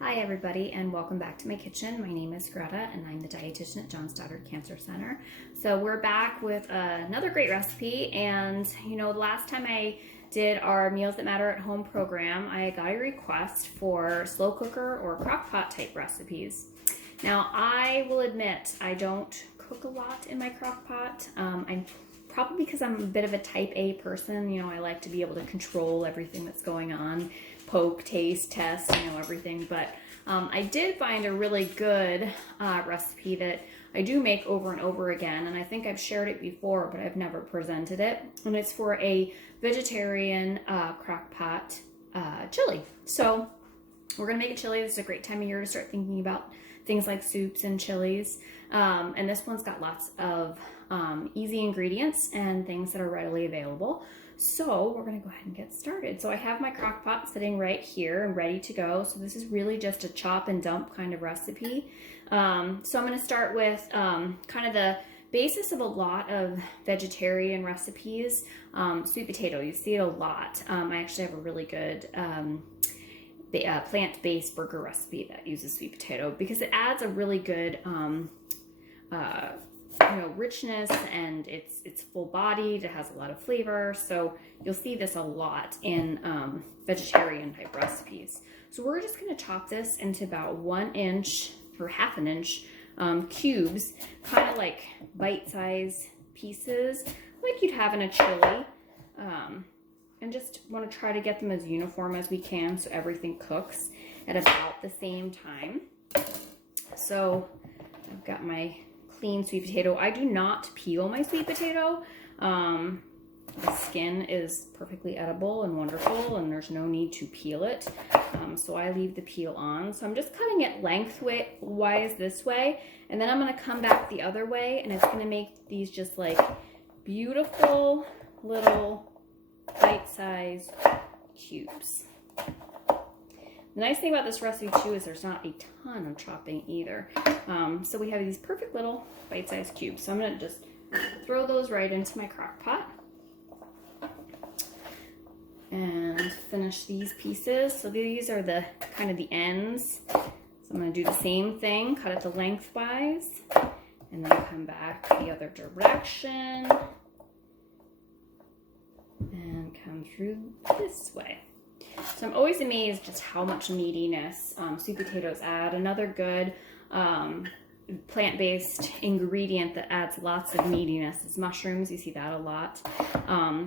Hi everybody, and welcome back to my kitchen. My name is Greta and I'm the dietitian at John Stoddard Cancer Center. So we're back with another great recipe, and the last time I did our Meals That Matter at Home program, I got a request for slow cooker or crock pot type recipes. Now I will admit I don't cook a lot in my crock pot. I'm probably because I'm a bit of a type A person. I like to be able to control everything that's going on, poke, taste, test, everything. But I did find a really good recipe that I do make over and over again, and I think I've shared it before, but I've never presented it. And it's for a vegetarian crock pot chili. So we're gonna make a chili. This is a great time of year to start thinking about things like soups and chilies. And this one's got lots of easy ingredients and things that are readily available. So we're gonna go ahead and get started. So I have my crock pot sitting right here and ready to go. So this is really just a chop and dump kind of recipe. So I'm gonna start with kind of the basis of a lot of vegetarian recipes. Sweet potato, you see it a lot. I actually have a really good plant-based burger recipe that uses sweet potato because it adds a really good richness, and it's full-bodied. It has a lot of flavor, so you'll see this a lot in vegetarian type recipes. So we're just going to chop this into about 1 inch or half an inch cubes, kind of like bite-sized pieces like you'd have in a chili, and just want to try to get them as uniform as we can so everything cooks at about the same time. So I've got my clean sweet potato. I do not peel my sweet potato. The skin is perfectly edible and wonderful, and there's no need to peel it. So I leave the peel on. So I'm just cutting it lengthwise this way, and then I'm going to come back the other way, and it's going to make these just like beautiful little bite-sized cubes. The nice thing about this recipe too is there's not a ton of chopping either. So we have these perfect little bite-sized cubes. So I'm gonna just throw those right into my crock pot and finish these pieces. So these are the kind of the ends. So I'm gonna do the same thing, cut it to lengthwise, and then come back the other direction and come through this way. So I'm always amazed just how much meatiness sweet potatoes add. Another good plant-based ingredient that adds lots of meatiness is mushrooms. You see that a lot.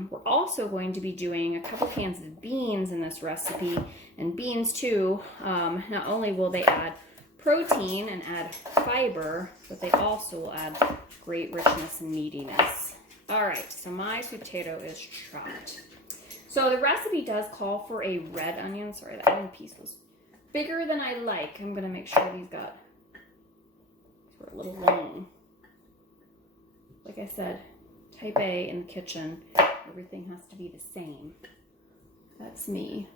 We're also going to be doing a couple cans of beans in this recipe, and beans too, not only will they add protein and add fiber, but they also will add great richness and meatiness. All right, so my sweet potato is chopped. So the recipe does call for a red onion. Sorry, that one piece was bigger than I like. I'm gonna make sure these are a little long. Like I said, type A in the kitchen, everything has to be the same. That's me.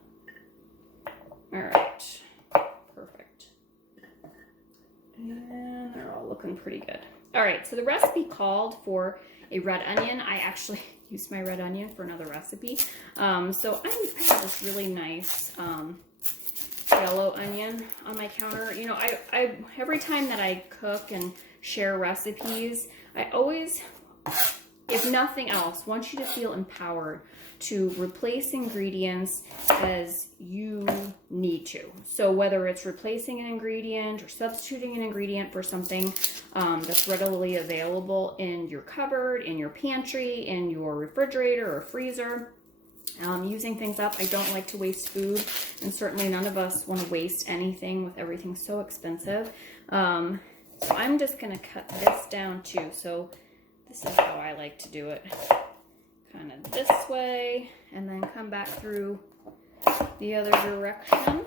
All right, perfect. And they're all looking pretty good. All right, so the recipe called for a red onion. I actually used my red onion for another recipe. So I have this really nice yellow onion on my counter. I every time that I cook and share recipes, I always, if nothing else, want you to feel empowered to replace ingredients as you need to. So whether it's replacing an ingredient or substituting an ingredient for something that's readily available in your cupboard, in your pantry, in your refrigerator or freezer, using things up. I don't like to waste food, and certainly none of us want to waste anything with everything so expensive. So I'm just gonna cut this down too. So this is how I like to do it. Kind of this way, and then come back through the other direction.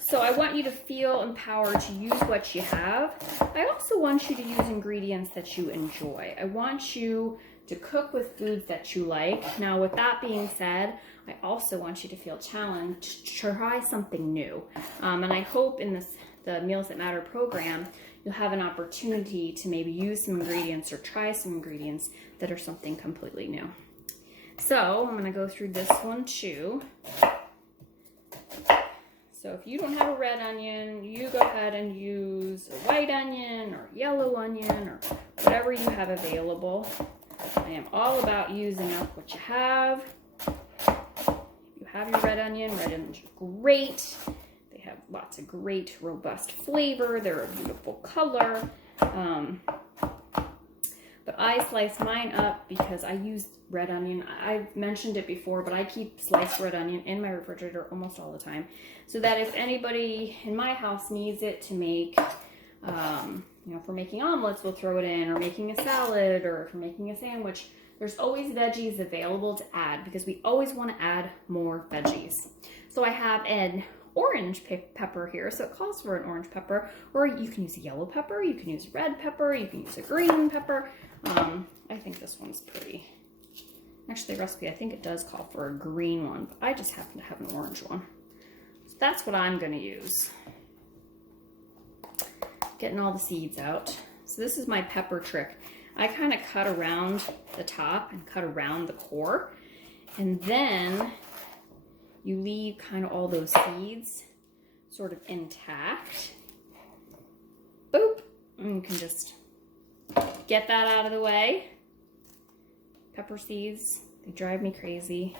So I want you to feel empowered to use what you have. I also want you to use ingredients that you enjoy. I want you to cook with foods that you like. Now, with that being said, I also want you to feel challenged to try something new. And I hope in the Meals That Matter program, you'll have an opportunity to maybe use some ingredients or try some ingredients that are something completely new. So I'm gonna go through this one too. So if you don't have a red onion, you go ahead and use a white onion or yellow onion or whatever you have available. I am all about using up what you have. You have your red onions are great. They have lots of great, robust flavor. They're a beautiful color. But I slice mine up because I use red onion. I've mentioned it before, but I keep sliced red onion in my refrigerator almost all the time. So that if anybody in my house needs it to make, you know, if we're making omelets, we'll throw it in, or making a salad, or if we're making a sandwich, there's always veggies available to add because we always want to add more veggies. So I have an orange pepper here, so it calls for an orange pepper, or you can use a yellow pepper, you can use red pepper, you can use a green pepper. I think this one's pretty. Actually, the recipe, I think it does call for a green one, but I just happen to have an orange one. So that's what I'm going to use. Getting all the seeds out. So this is my pepper trick. I kind of cut around the top and cut around the core, and then you leave kind of all those seeds sort of intact. Boop, and you can just get that out of the way. Pepper seeds, they drive me crazy.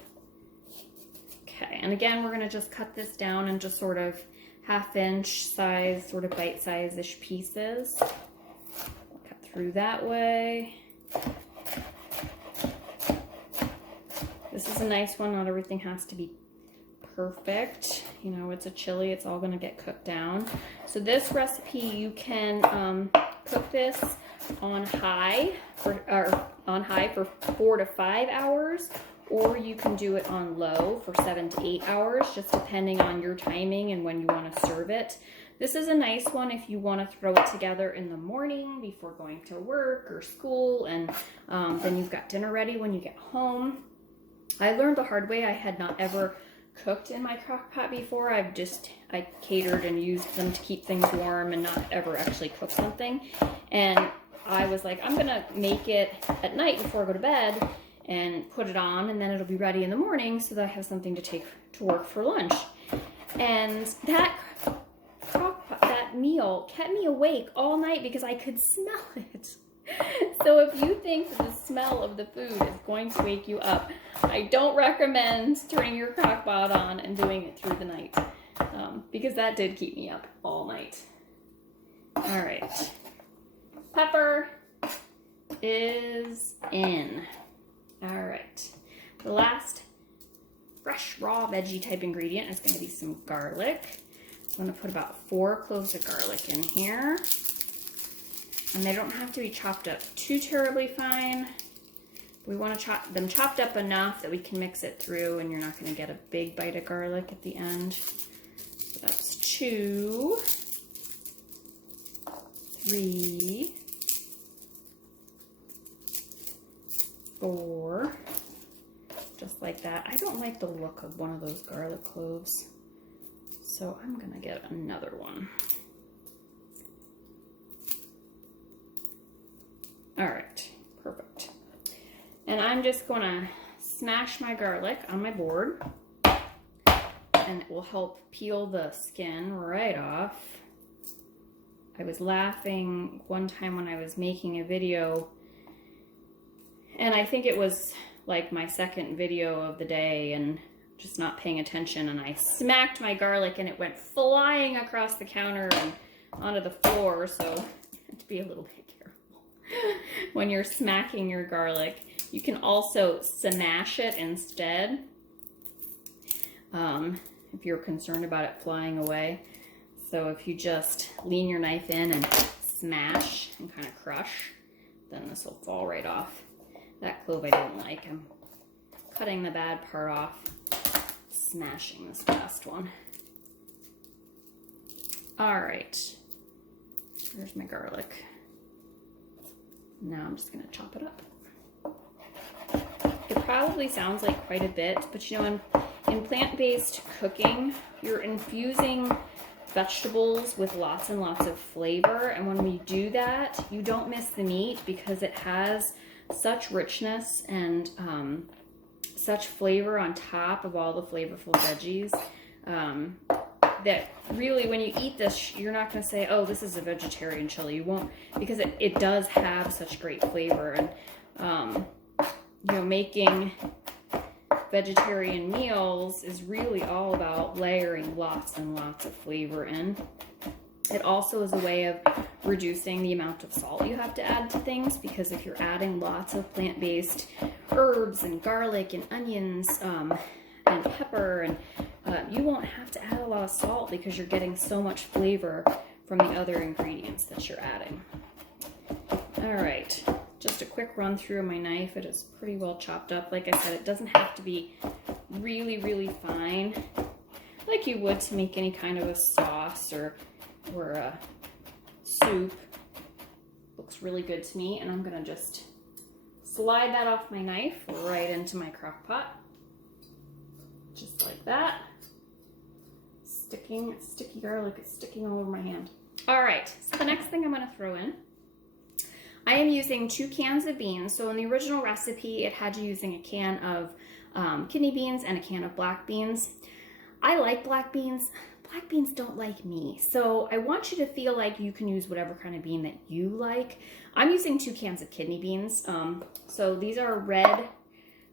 Okay, and again, we're gonna just cut this down in just sort of 1/2 inch size, sort of bite-size-ish pieces. Cut through that way. This is a nice one, not everything has to be perfect. You know, it's a chili, it's all gonna get cooked down. So this recipe, you can cook this on high for 4 to 5 hours, or you can do it on low for 7 to 8 hours, just depending on your timing and when you want to serve it. This is a nice one if you want to throw it together in the morning before going to work or school, and then you've got dinner ready when you get home. I learned the hard way. I had not ever cooked in my crock pot before. I catered and used them to keep things warm and not ever actually cook something. And I was like, I'm gonna make it at night before I go to bed and put it on, and then it'll be ready in the morning so that I have something to take to work for lunch. And that crock pot, that meal kept me awake all night because I could smell it. So if you think that the smell of the food is going to wake you up, I don't recommend turning your crock pot on and doing it through the night, because that did keep me up all night. All right, pepper is in. All right, the last fresh raw veggie type ingredient is going to be some garlic. I'm going to put about 4 cloves of garlic in here. And they don't have to be chopped up too terribly fine. We want to chop them chopped up enough that we can mix it through and you're not going to get a big bite of garlic at the end. So that's 2, 3, 4, just like that. I don't like the look of one of those garlic cloves, so I'm going to get another one. All right, perfect. And I'm just gonna smash my garlic on my board, and it will help peel the skin right off. I was laughing one time when I was making a video, and I think it was like my second video of the day and just not paying attention, and I smacked my garlic and it went flying across the counter and onto the floor, so you have to be a little bit careful when you're smacking your garlic. You can also smash it instead, if you're concerned about it flying away. So if you just lean your knife in and smash and kind of crush, then this will fall right off. That clove I don't like. I'm cutting the bad part off, smashing this last one. All right, there's my garlic. Now I'm just gonna chop it up. It probably sounds like quite a bit, but you know, in plant-based cooking, you're infusing vegetables with lots and lots of flavor, and when we do that, you don't miss the meat because it has such richness and such flavor on top of all the flavorful veggies. that really when you eat this, you're not going to say, oh, this is a vegetarian chili. You won't, because it does have such great flavor. And, you know, making vegetarian meals is really all about layering lots and lots of flavor in. It also is a way of reducing the amount of salt you have to add to things, because if you're adding lots of plant-based herbs and garlic and onions and pepper, and you won't have to add a lot of salt because you're getting so much flavor from the other ingredients that you're adding. All right, just a quick run through of my knife. It is pretty well chopped up. Like I said, it doesn't have to be really, really fine like you would to make any kind of a sauce or a soup. Looks really good to me, and I'm gonna just slide that off my knife right into my crock pot. Just like that. Sticky garlic is sticking all over my hand. All right, so the next thing I'm gonna throw in, I am using 2 cans of beans. So in the original recipe, it had you using a can of kidney beans and a can of black beans. I like black beans. Black beans don't like me. So I want you to feel like you can use whatever kind of bean that you like. I'm using 2 cans of kidney beans. So these are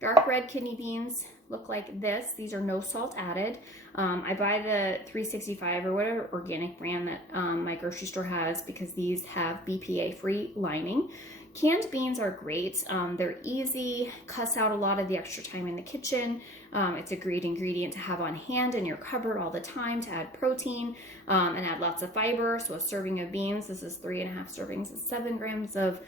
dark red kidney beans. Look like this. These are no salt added. I buy the 365 or whatever organic brand that my grocery store has, because these have BPA-free lining. Canned beans are great. They're easy, cuts out a lot of the extra time in the kitchen. It's a great ingredient to have on hand in your cupboard all the time to add protein and add lots of fiber. So a serving of beans, this is 3.5 servings, is 7 grams of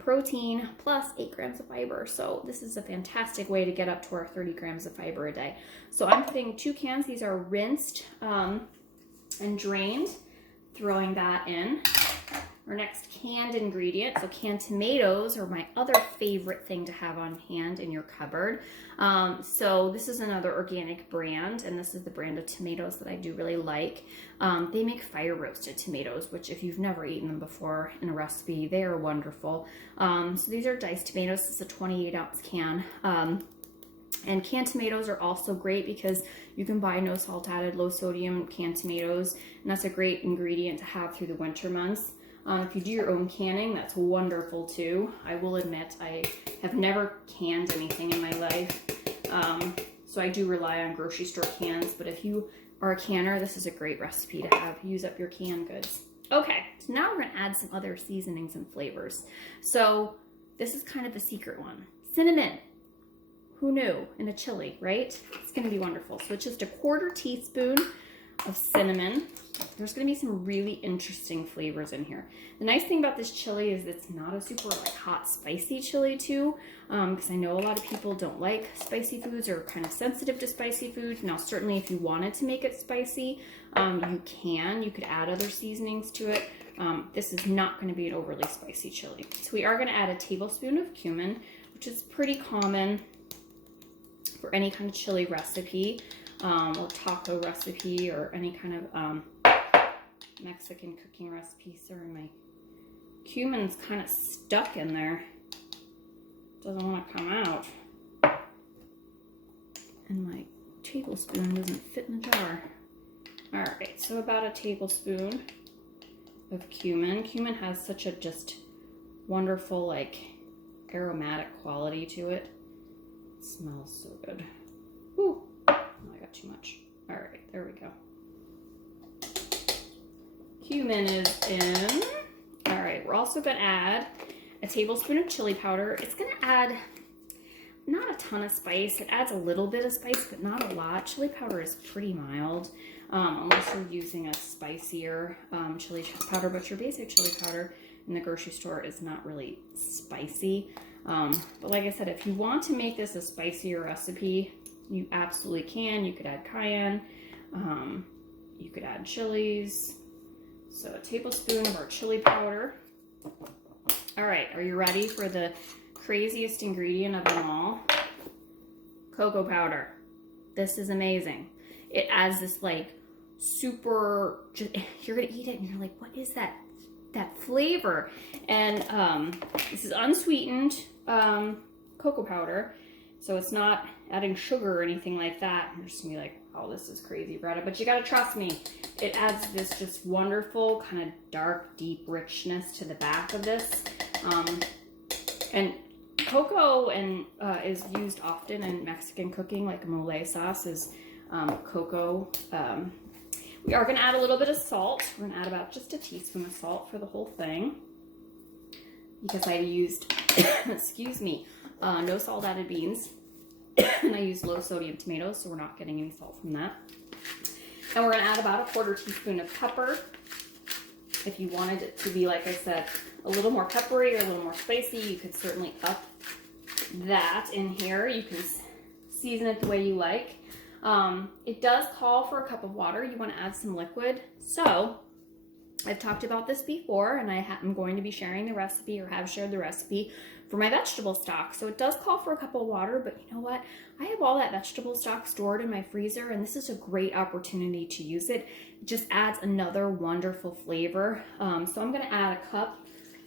protein plus 8 grams of fiber. So this is a fantastic way to get up to our 30 grams of fiber a day. So I'm putting 2 cans. These are rinsed and drained, throwing that in. Our next canned ingredient, so canned tomatoes are my other favorite thing to have on hand in your cupboard. So this is another organic brand, and this is the brand of tomatoes that I do really like. They make fire roasted tomatoes, which if you've never eaten them before in a recipe, they are wonderful. So these are diced tomatoes. This is a 28-ounce can. And canned tomatoes are also great because you can buy no salt added, low sodium canned tomatoes, and that's a great ingredient to have through the winter months. If you do your own canning, that's wonderful too. I will admit I have never canned anything in my life, so I do rely on grocery store cans, but if you are a canner, this is a great recipe to have. Use up your canned goods. Okay, so now we're gonna add some other seasonings and flavors. So this is kind of the secret one. Cinnamon. Who knew? In a chili, right? It's gonna be wonderful. So it's just a 1/4 teaspoon of cinnamon. There's going to be some really interesting flavors in here. The nice thing about this chili is it's not a super like hot spicy chili too, because I know a lot of people don't like spicy foods or are kind of sensitive to spicy food. Now certainly if you wanted to make it spicy, you could add other seasonings to it. This is not going to be an overly spicy chili. So we are going to add a tablespoon of cumin, which is pretty common for any kind of chili recipe. Or taco recipe or any kind of Mexican cooking recipe. Sorry, my cumin's kind of stuck in there. Doesn't want to come out. And my tablespoon doesn't fit in the jar. Alright, so about a tablespoon of cumin. Cumin has such a just wonderful like aromatic quality to it. It smells so good. Ooh. I got too much. All right, there we go. Cumin is in. All right, we're also going to add a tablespoon of chili powder. It's going to add not a ton of spice. It adds a little bit of spice, but not a lot. Chili powder is pretty mild, unless you're using a spicier chili powder, but your basic chili powder in the grocery store is not really spicy. But like I said, if you want to make this a spicier recipe, you absolutely can. You could add cayenne, you could add chilies. So a tablespoon of our chili powder. All right, are you ready for the craziest ingredient of them all? Cocoa powder. This is amazing. It adds this like super, you're gonna eat it and you're like, what is that flavor? And this is unsweetened cocoa powder. So it's not adding sugar or anything like that. You're just gonna be like, Oh, this is crazy, Greta, but you gotta trust me. It adds this just wonderful kind of dark, deep richness to the back of this. And cocoa is used often in Mexican cooking, like a mole sauce is cocoa. We are gonna add a little bit of salt. We're gonna add about just a teaspoon of salt for the whole thing, because I used, excuse me, no salt added beans. And I used low sodium tomatoes, so we're not getting any salt from that. And we're gonna add about a 1/4 teaspoon of pepper. If you wanted it to be, like I said, a little more peppery or a little more spicy, you could certainly up that in here. You can season it the way you like. It does call for a cup of water. You wanna add some liquid. So I've talked about this before, and I'm going to be sharing the recipe, or have shared the recipe for my vegetable stock. So it does call for a cup of water, but you know what? I have all that vegetable stock stored in my freezer, and this is a great opportunity to use it. It just adds another wonderful flavor. So I'm gonna add a cup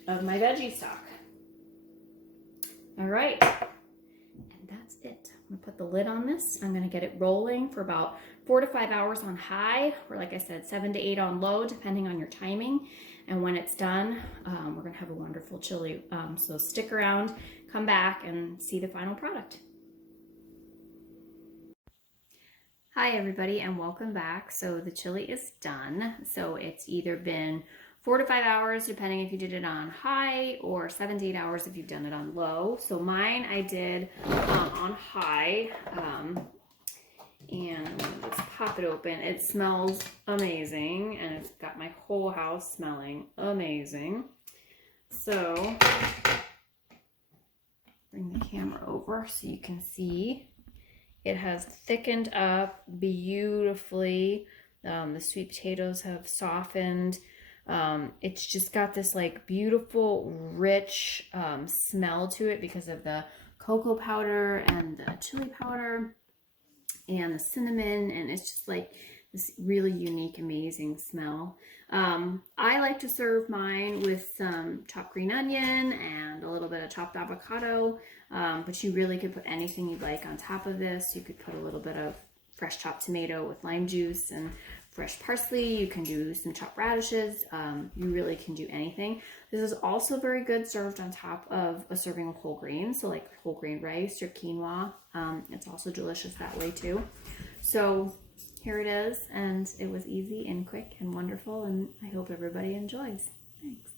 of my veggie stock. All right, and that's it. I'm gonna put the lid on this. I'm gonna get it rolling for about 4 to 5 hours on high, or like I said, 7 to 8 on low, depending on your timing. And when it's done, we're gonna have a wonderful chili. So stick around, come back and see the final product. Hi everybody, and welcome back. So the chili is done. So it's either been 4 to 5 hours, depending if you did it on high, or 7 to 8 hours if you've done it on low. So mine I did on high. And let's pop it open. It smells amazing, and it's got my whole house smelling amazing. So bring the camera over so you can see. It has thickened up beautifully. The sweet potatoes have softened. It's just got this like beautiful, rich smell to it because of the cocoa powder and the chili powder and the cinnamon, and it's just like this really unique, amazing smell. I like to serve mine with some chopped green onion and a little bit of chopped avocado, but you really could put anything you'd like on top of this. You could put a little bit of fresh chopped tomato with lime juice and fresh parsley. You can do some chopped radishes. You really can do anything. This is also very good served on top of a serving of whole grains, so like whole grain rice or quinoa. It's also delicious that way too. So here it is, and it was easy and quick and wonderful, and I hope everybody enjoys. Thanks.